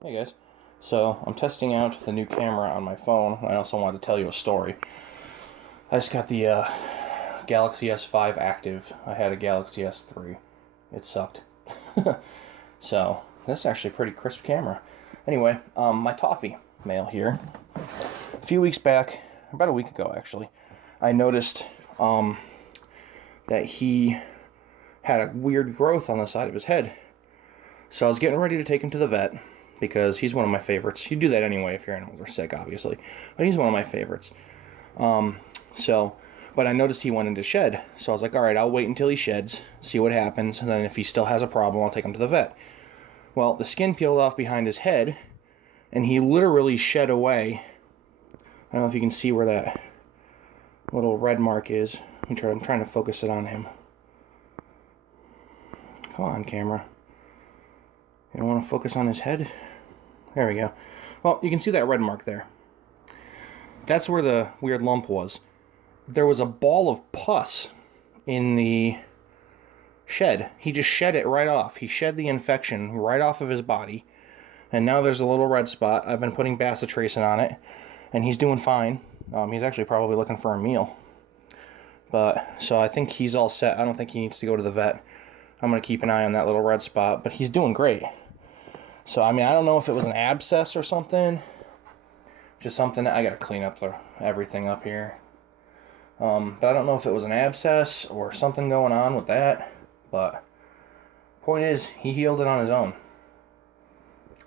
Hey guys, so I'm testing out the new camera on my phone. I also wanted to tell you a story. I just got the Galaxy S5 active. I had a Galaxy S3. It sucked. So this is actually a pretty crisp camera. Anyway, my toffee mail here. A few weeks back, about a week ago actually, I noticed that he had a weird growth on the side of his head. So I was getting ready to take him to the vet because he's one of my favorites. You do that anyway if your animals are sick, obviously. But he's one of my favorites. But I noticed he went into shed. So I was like, all right, I'll wait until he sheds, see what happens, and then if he still has a problem, I'll take him to the vet. Well, the skin peeled off behind his head, and he literally shed away. I don't know if you can see where that little red mark is. I'm trying to focus it on him. Come on, camera. You don't want to focus on his head? There we go. Well, you can see that red mark there. That's where the weird lump was. There was a ball of pus in the shed. He just shed it right off. He shed the infection right off of his body. And now there's a little red spot. I've been putting bacitracin on it, and he's doing fine. He's actually probably looking for a meal. So I think he's all set. I don't think he needs to go to the vet. I'm going to keep an eye on that little red spot, but he's doing great. So, I mean, I don't know if it was an abscess or something. Just something that I got to clean up everything up here. But I don't know if it was an abscess or something going on with that. But point is, he healed it on his own.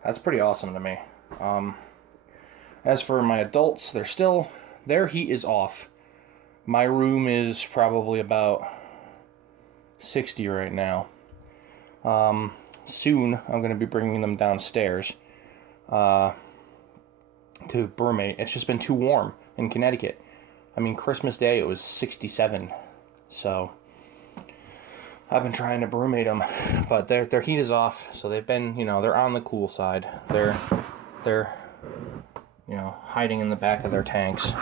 That's pretty awesome to me. As for my adults, their heat is off. My room is probably about 60 right now. Soon I'm going to be bringing them downstairs to brumate. It's just been too warm in Connecticut. I mean, Christmas Day it was 67, so I've been trying to brumate them, but their heat is off. So they've been, they're on the cool side. They're hiding in the back of their tanks,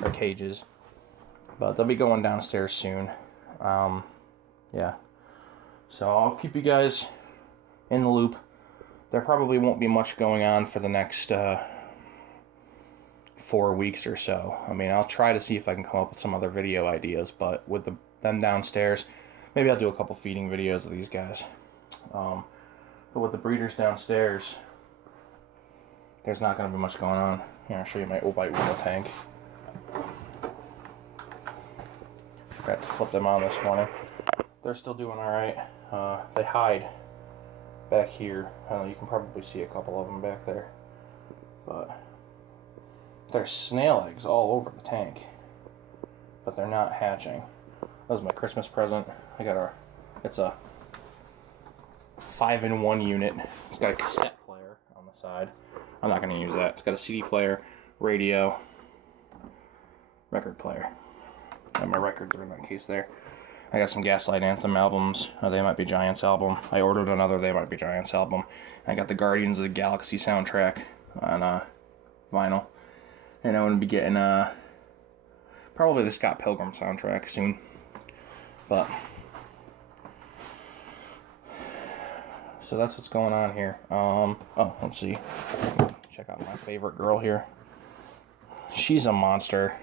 their cages, but they'll be going downstairs soon. Yeah. So I'll keep you guys in the loop. There probably won't be much going on for the next 4 weeks or so. I mean, I'll try to see if I can come up with some other video ideas, but with them downstairs, maybe I'll do a couple feeding videos of these guys. But with the breeders downstairs, there's not going to be much going on. Here, I'll show you my white widow tank. Forgot to flip them on this morning. They're still doing alright. They hide back here. I don't know, you can probably see a couple of them back there. But there's snail eggs all over the tank. But they're not hatching. That was my Christmas present. It's a 5-in-1 unit. It's got a cassette player on the side. I'm not going to use that. It's got a CD player, radio, record player. And my records are in that case there. I got some Gaslight Anthem albums. They Might Be Giants album. I ordered another They Might Be Giants album. I got the Guardians of the Galaxy soundtrack on vinyl. And I'm going to be getting probably the Scott Pilgrim soundtrack soon. But so that's what's going on here. Let's see. Check out my favorite girl here. She's a monster.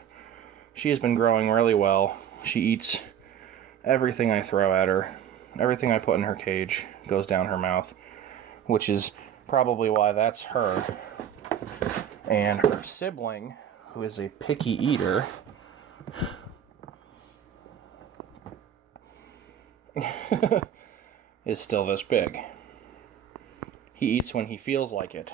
She has been growing really well. She eats everything I throw at her. Everything I put in her cage goes down her mouth, which is probably why that's her. And her sibling, who is a picky eater, is still this big. He eats when he feels like it,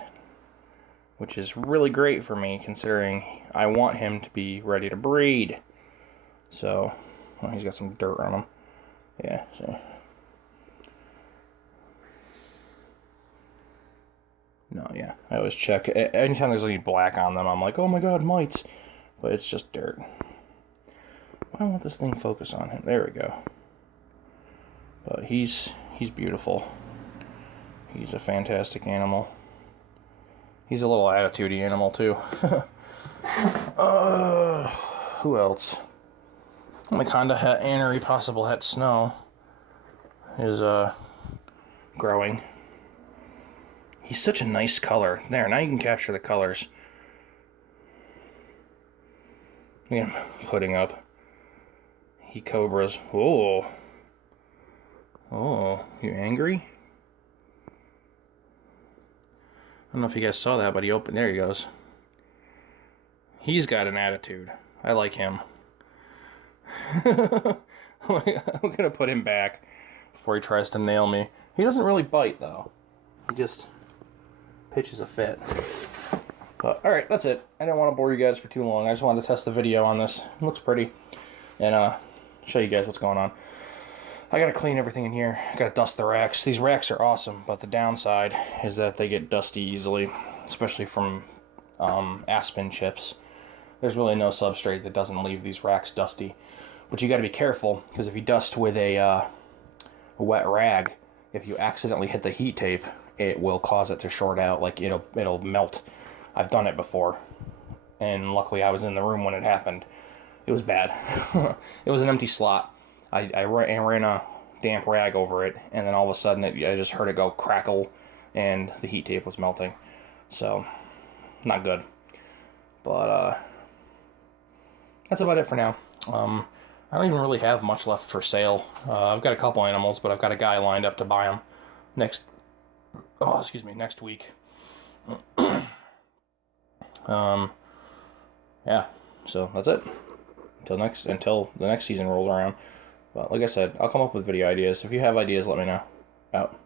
which is really great for me considering I want him to be ready to breed. So, well, he's got some dirt on him. Yeah, so. No, yeah, I always check. Anytime there's any black on them, I'm like, oh my god, mites. But it's just dirt. Why won't this thing focus on him? There we go. But he's beautiful. He's a fantastic animal. He's a little attitudey animal, too. Who else? Anaconda het, Anery, possible het snow is growing. He's such a nice color. There, now you can capture the colors. Look at him hooding up. He cobras. Oh. Oh, you angry? I don't know if you guys saw that, but he opened. There he goes. He's got an attitude. I like him. I'm gonna put him back before he tries to nail me. He doesn't really bite, though. He just pitches a fit. But, alright, that's it. I didn't want to bore you guys for too long. I just wanted to test the video on this. It looks pretty. And show you guys what's going on. I gotta clean everything in here. I gotta dust the racks. These racks are awesome, but the downside is that they get dusty easily, especially from aspen chips. There's really no substrate that doesn't leave these racks dusty. But you gotta be careful, because if you dust with a wet rag, if you accidentally hit the heat tape, it will cause it to short out. Like, it'll melt. I've done it before, and luckily I was in the room when it happened. It was bad. It was an empty slot. I ran a damp rag over it, and then all of a sudden I just heard it go crackle, and the heat tape was melting. So, not good. But that's about it for now. I don't even really have much left for sale. I've got a couple animals, but I've got a guy lined up to buy them next week. Yeah, so that's it. Until the next season rolls around. But like I said, I'll come up with video ideas. If you have ideas, let me know. Out.